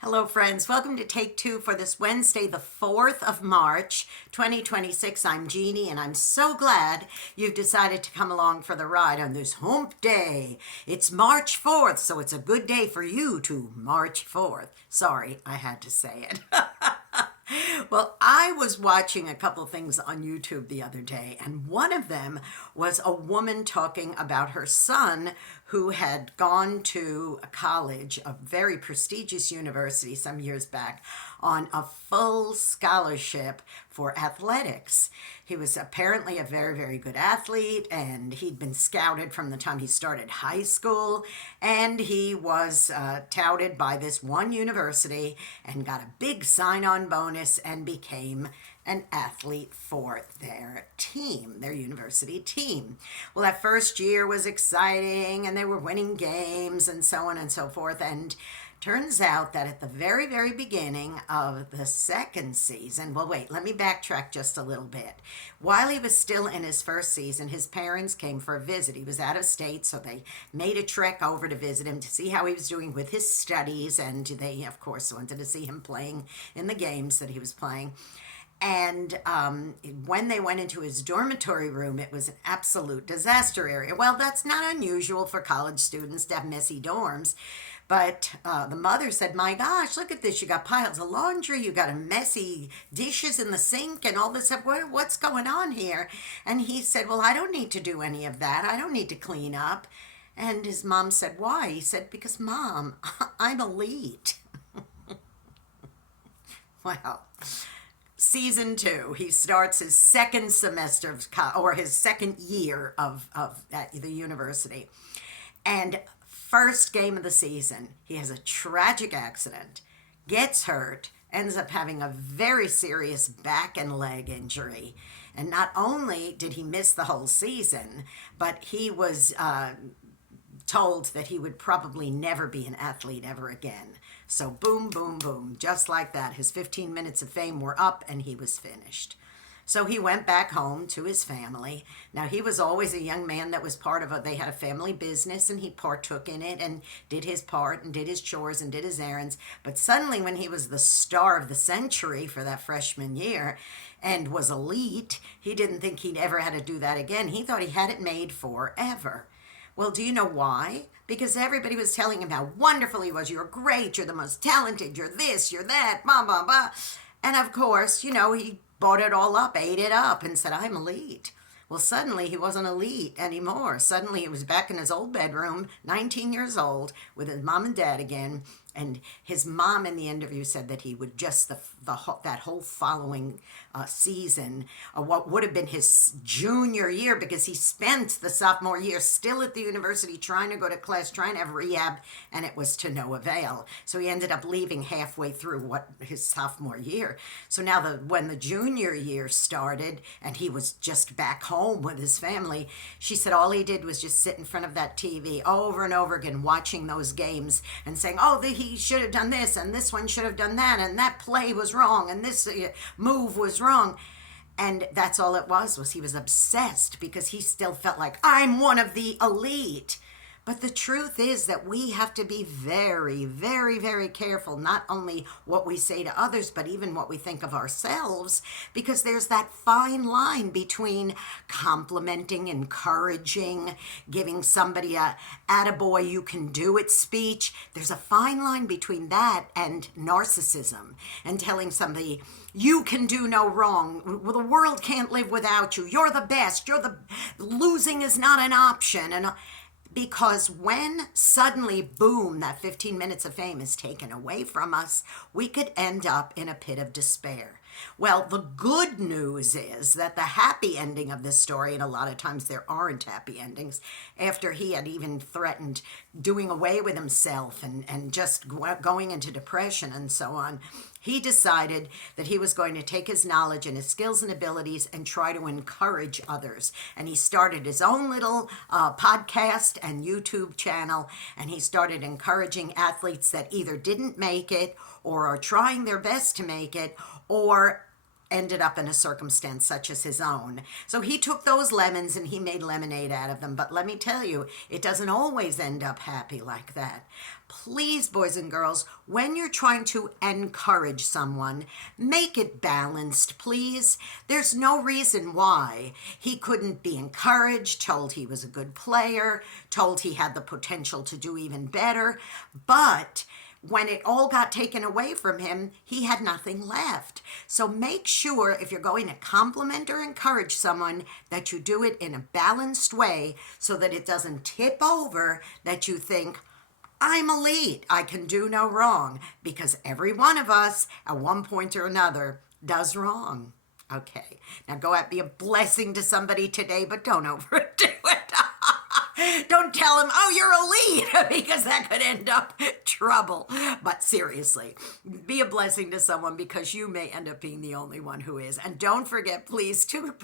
Hello, friends. Welcome to Take Two for this Wednesday, the 4th of March, 2026. I'm Jeannie, and I'm so glad you've decided to come along for the ride on this hump day. It's March 4th, so it's a good day for you to March 4th. Sorry, I had to say it. Well, I was watching a couple things on YouTube the other day, and one of them was a woman talking about her son who had gone to a college, a very prestigious university some years back, on a full scholarship for athletics. He was apparently a very, very good athlete, and he'd been scouted from the time he started high school, and he was touted by this one university and got a big sign-on bonus and became an athlete for their team, their university team. Well, that first year was exciting, and they were winning games and so on and so forth, and turns out that at the very, very beginning of the second season, well, wait, let me backtrack just a little bit. While he was still in his first season, his parents came for a visit. He was out of state, so they made a trek over to visit him to see how he was doing with his studies, and they, of course, wanted to see him playing in the games that he was playing. And when they went into his dormitory room, it was an absolute disaster area. Well, that's not unusual for college students to have messy dorms. But the mother said, my gosh, look at this. You got piles of laundry. You got a messy dishes in the sink and all this stuff. What's going on here? And he said, well, I don't need to do any of that. I don't need to clean up. And his mom said, why? He said, because, Mom, I'm elite. Well, season 2, he starts his second semester of or his second year of at the university. And first game of the season, he has a tragic accident, gets hurt, ends up having a very serious back and leg injury. And not only did he miss the whole season, but he was told that he would probably never be an athlete ever again. So boom, boom, boom, just like that. His 15 minutes of fame were up and he was finished. So he went back home to his family. Now, he was always a young man that was part of they had a family business, and he partook in it and did his part and did his chores and did his errands. But suddenly, when he was the star of the century for that freshman year and was elite, he didn't think he'd ever had to do that again. He thought he had it made forever. Well, do you know why? Because everybody was telling him how wonderful he was. You're great. You're the most talented. You're this, you're that, blah, blah, blah. And of course, he bought it all up, ate it up, and said, I'm elite. Well, suddenly he wasn't elite anymore. Suddenly he was back in his old bedroom, 19 years old, with his mom and dad again. And his mom in the interview said that he would just, that whole following season, what would have been his junior year, because he spent the sophomore year still at the university trying to go to class, trying to have rehab, and it was to no avail. So he ended up leaving halfway through his sophomore year. So now when the junior year started and he was just back home with his family, she said all he did was just sit in front of that TV over and over again, watching those games and saying, oh, he should have done this, and this one should have done that, and that play was wrong, and this move was wrong. And that's all it was he was obsessed because he still felt like, I'm one of the elite. But the truth is that we have to be very, very, very careful, not only what we say to others, but even what we think of ourselves, because there's that fine line between complimenting, encouraging, giving somebody a attaboy, you can do it speech. There's a fine line between that and narcissism and telling somebody, you can do no wrong. The world can't live without you. You're the best. Losing is not an option. Because when suddenly, boom, that 15 minutes of fame is taken away from us, we could end up in a pit of despair. Well, the good news is that the happy ending of this story, and a lot of times there aren't happy endings, after he had even threatened doing away with himself and just going into depression and so on, he decided that he was going to take his knowledge and his skills and abilities and try to encourage others. And he started his own little podcast and YouTube channel, and he started encouraging athletes that either didn't make it or are trying their best to make it, or ended up in a circumstance such as his own. So he took those lemons and he made lemonade out of them. But let me tell you, it doesn't always end up happy like that. Please, boys and girls, when you're trying to encourage someone, make it balanced, please. There's no reason why he couldn't be encouraged, told he was a good player, told he had the potential to do even better. But when it all got taken away from him, he had nothing left. So make sure if you're going to compliment or encourage someone that you do it in a balanced way so that it doesn't tip over, that you think, I'm elite, I can do no wrong, because every one of us at one point or another does wrong. Okay, now go out, be a blessing to somebody today, but don't overdo it. Don't tell him, oh, you're elite, because that could end up trouble. But seriously, be a blessing to someone because you may end up being the only one who is. And don't forget, please, to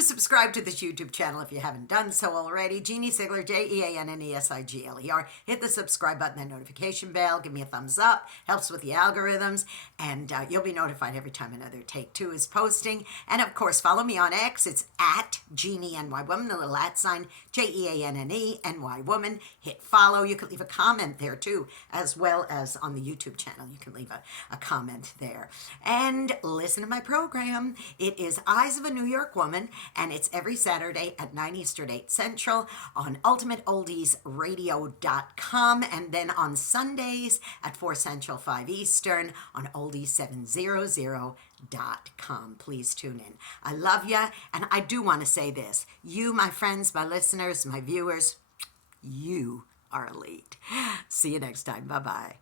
subscribe to this YouTube channel if you haven't done so already. Jeanne Sigler, JeanneSigler. Hit the subscribe button and notification bell. Give me a thumbs up. Helps with the algorithms. And you'll be notified every time another Take Two is posting. And of course, follow me on X. It's at JeanneNYWoman, the little @ sign, JeanneNYWoman. Hit follow. You can leave a comment there too, as well as on the YouTube channel. You can leave a comment there. And listen to my program. It is Eyes of a New York Woman, and it's every Saturday at 9 Eastern, 8 Central on UltimateOldiesRadio.com, and then on Sundays at 4 Central, 5 Eastern on Oldies700.com. Please tune in. I love you, and I do want to say this. You, my friends, my listeners, my viewers, you are elite. See you next time. Bye-bye.